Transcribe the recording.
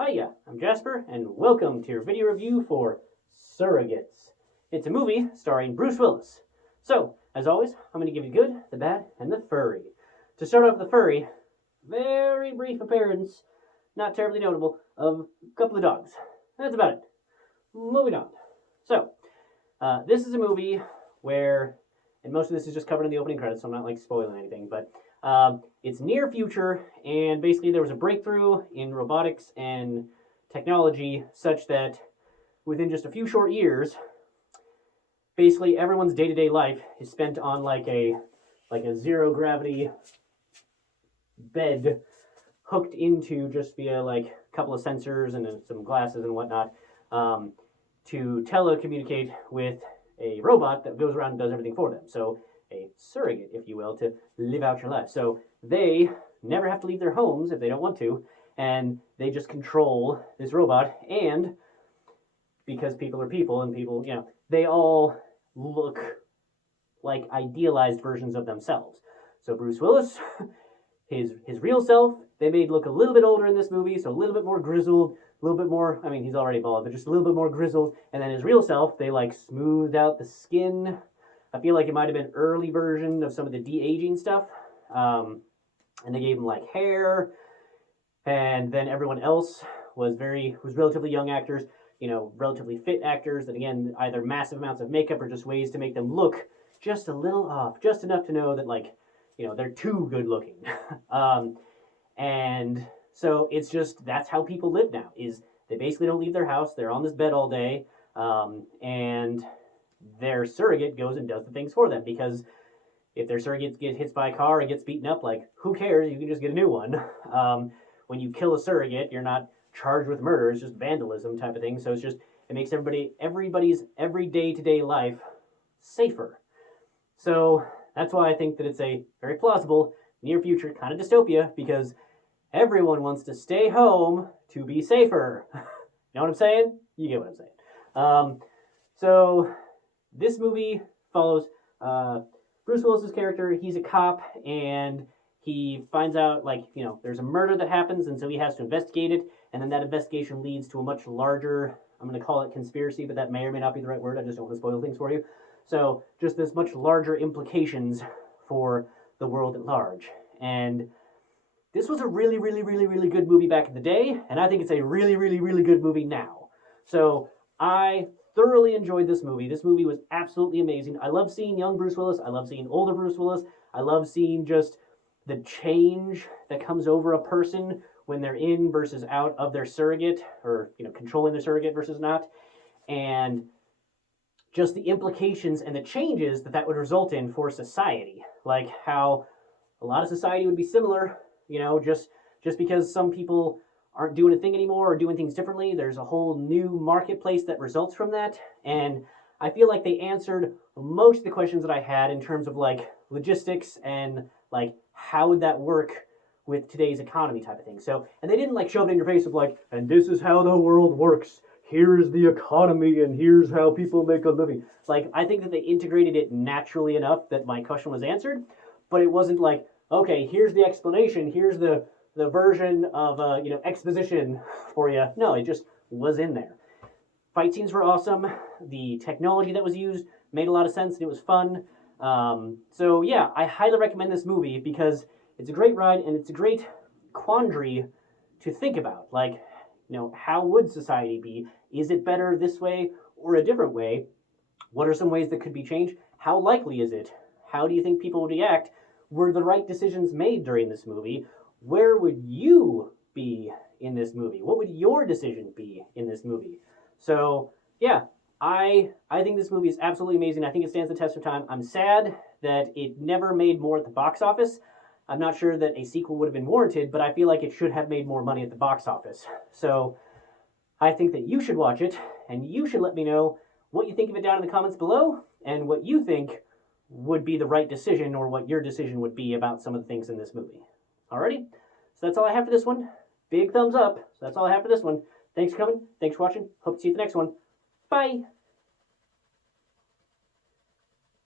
Hiya, I'm Jasper, and welcome to your video review for Surrogates. It's a movie starring Bruce Willis. So, as always, I'm going to give you the good, the bad, and the furry. To start off with the furry, very brief appearance, not terribly notable, of a couple of dogs. That's about it. Moving on. So, this is a movie where, and most of this is just covered in the opening credits, so I'm not spoiling anything, but it's near future, and basically there was a breakthrough in robotics and technology such that within just a few short years, basically everyone's day-to-day life is spent on like a zero gravity bed hooked into just via like a couple of sensors and some glasses and whatnot to telecommunicate with a robot that goes around and does everything for them. So a surrogate, if you will, to live out your life. So they never have to leave their homes if they don't want to, and they just control this robot. And because people are people, and people, they all look like idealized versions of themselves. So Bruce Willis, his real self, they made look a little bit older in this movie, so a little bit more grizzled, a little bit more, I mean, he's already bald, but just a little bit more grizzled. And then his real self, they smoothed out the skin. I feel like it might have been early version of some of the de-aging stuff. And they gave him hair. And then everyone else was relatively young actors, relatively fit actors that, again, either massive amounts of makeup or just ways to make them look just a little off, just enough to know that, they're too good looking. And so it's just, that's how people live now, is they basically don't leave their house. They're on this bed all day. And their surrogate goes and does the things for them, because if their surrogate gets hit by a car or gets beaten up, who cares? You can just get a new one. When you kill a surrogate, you're not charged with murder. It's just vandalism type of thing. So it makes everybody's every day-to-day life safer. So that's why I think that it's a very plausible near future kind of dystopia, because everyone wants to stay home to be safer. You know what I'm saying? You get what I'm saying. So this movie follows Bruce Willis's character. He's a cop, and he finds out, there's a murder that happens, and so he has to investigate it, and then that investigation leads to a much larger, I'm going to call it conspiracy, but that may or may not be the right word. I just don't want to spoil things for you. So just this much larger implications for the world at large. And this was a really, really, really, really good movie back in the day, and I think it's a really, really, really good movie now. So I thoroughly enjoyed this movie. This movie was absolutely amazing. I love seeing young Bruce Willis. I love seeing older Bruce Willis. I love seeing just the change that comes over a person when they're in versus out of their surrogate, or controlling their surrogate versus not, and just the implications and the changes that would result in for society. Like how a lot of society would be similar, just because some people aren't doing a thing anymore or doing things differently. There's a whole new marketplace that results from that. And I feel like they answered most of the questions that I had in terms of logistics and how would that work with today's economy type of thing. So, and they didn't shove it in your face of and this is how the world works. Here's the economy and here's how people make a living. I think that they integrated it naturally enough that my question was answered, but it wasn't okay, here's the explanation, here's the version of exposition for you. No, it just was in there. Fight scenes were awesome. The technology that was used made a lot of sense, and it was fun. So yeah, I highly recommend this movie because it's a great ride and it's a great quandary to think about. How would society be? Is it better this way or a different way? What are some ways that could be changed? How likely is it? How do you think people would react? Were the right decisions made during this movie? Where would you be in this movie? What would your decision be in this movie? So yeah, I think this movie is absolutely amazing. I think it stands the test of time. I'm sad that it never made more at the box office. I'm not sure that a sequel would have been warranted, but I feel like it should have made more money at the box office. So I think that you should watch it, and you should let me know what you think of it down in the comments below, and what you think would be the right decision, or what your decision would be about some of the things in this movie. Alrighty, so that's all I have for this one. Big thumbs up. So that's all I have for this one. Thanks for coming. Thanks for watching. Hope to see you at the next one. Bye.